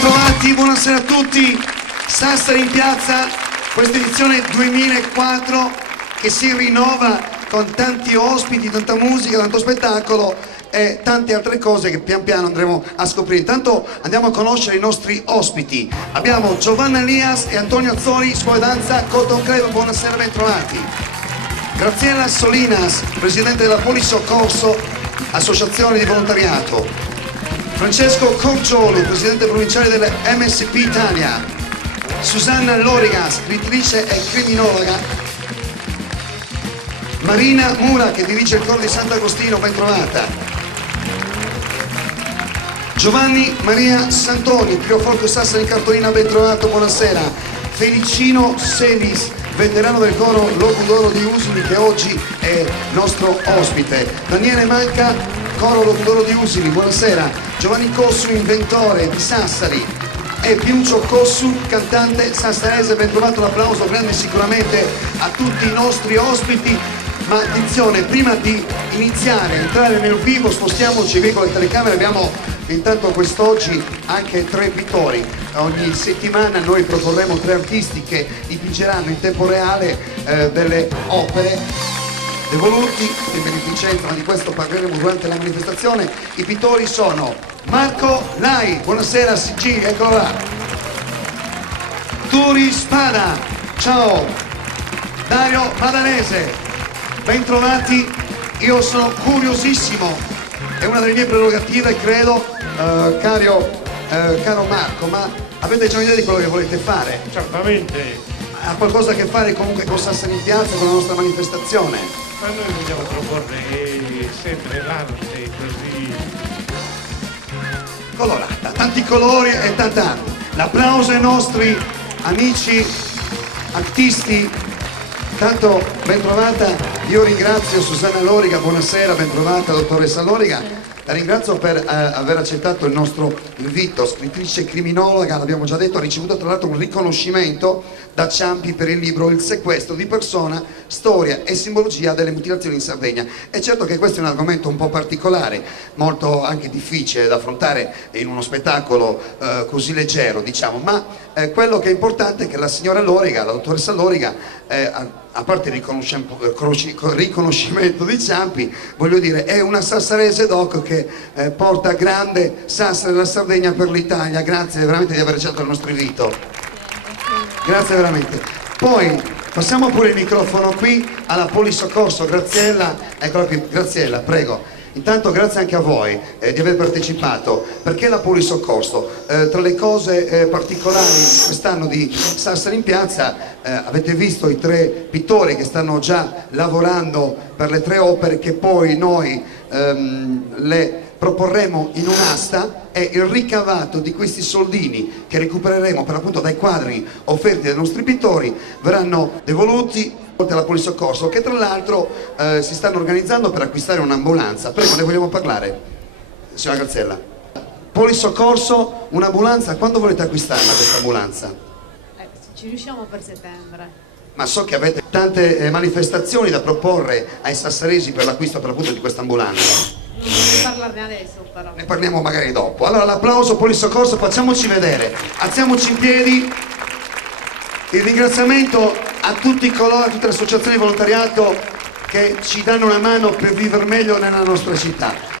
Bentrovati, buonasera a tutti. Sassari in piazza, questa edizione 2004 che si rinnova con tanti ospiti, tanta musica, tanto spettacolo e tante altre cose che pian piano andremo a scoprire. Intanto andiamo a conoscere i nostri ospiti. Abbiamo Giovanna Elias e Antonio Azzori, Scuola Danza Cotton Club, buonasera, bentrovati. Graziella Solinas, presidente della Polisoccorso, associazione di volontariato. Francesco Corgiolo, presidente provinciale delle MSP Italia. Susanna Loriga, scrittrice e criminologa. Marina Mura, che dirige il coro di Sant'Agostino, ben trovata. Giovanni Maria Santoni, Piofolco Sassari in cartolina, ben trovato, buonasera. Felicino Selis, veterano del coro Locudoro di Usuli, che oggi è nostro ospite. Daniele Manca, coro Locudoro di Usuli, buonasera. Giovanni Cossu, inventore di Sassari, e Pinuccio Cossu, cantante sassarese, ben trovato, un applauso grande sicuramente a tutti i nostri ospiti. Ma attenzione, prima di iniziare a entrare nel vivo, spostiamoci via con le telecamere. Abbiamo intanto quest'oggi anche 3 pittori. Ogni settimana noi proporremo 3 artisti che dipingeranno in tempo reale delle opere devoluti in beneficenza, ma di questo parleremo durante la manifestazione. I pittori sono Marco Lai, buonasera CG, eccolo là. Turi Spada, ciao. Dario Madanese, ben trovati. Io sono curiosissimo, è una delle mie prerogative, credo, caro Marco, ma avete già un'idea di quello che volete fare? Certamente. Ha qualcosa a che fare comunque con Sassari in piazza, con la nostra manifestazione? Ma noi vogliamo proporre sempre l'arte così colorata, tanti colori e tant'altro. L'applauso ai nostri amici artisti. Tanto ben trovata, io ringrazio Susanna Loriga, buonasera, ben trovata dottoressa Loriga. La ringrazio per aver accettato il nostro invito, scrittrice criminologa, l'abbiamo già detto, ha ricevuto tra l'altro un riconoscimento da Ciampi per il libro Il sequestro di persona, storia e simbologia delle mutilazioni in Sardegna. E certo che questo è un argomento un po' particolare, molto anche difficile da affrontare in uno spettacolo così leggero, diciamo, ma quello che è importante è che la signora Loriga, la dottoressa Loriga, a parte il riconoscimento di Ciampi, voglio dire, è una sassarese doc che porta grande Sassari della Sardegna per l'Italia. Grazie veramente di aver accettato il nostro invito. Grazie veramente. Poi passiamo pure il microfono qui alla Polisoccorso. Graziella, eccola qui, Graziella, prego. Intanto grazie anche a voi di aver partecipato. Perché la Polisoccorso? Tra le cose particolari quest'anno di Sassari in piazza avete visto i 3 pittori che stanno già lavorando per le 3 opere che poi noi le proporremo in un'asta, e il ricavato di questi soldini che recupereremo per l'appunto dai quadri offerti dai nostri pittori verranno devoluti alla Polisoccorso, che tra l'altro si stanno organizzando per acquistare un'ambulanza. Prego, ne vogliamo parlare, signora Graziella? Polisoccorso, un'ambulanza, quando volete acquistarla questa ambulanza? Se ci riusciamo per settembre. Ma so che avete tante manifestazioni da proporre ai sassaresi per l'acquisto per l'appunto di questa ambulanza. Non vorrei parlarne adesso però. Ne parliamo magari dopo. Allora l'applauso Polisoccorso, facciamoci vedere, alziamoci in piedi. Il ringraziamento a tutti coloro, a tutte le associazioni di volontariato che ci danno una mano per vivere meglio nella nostra città.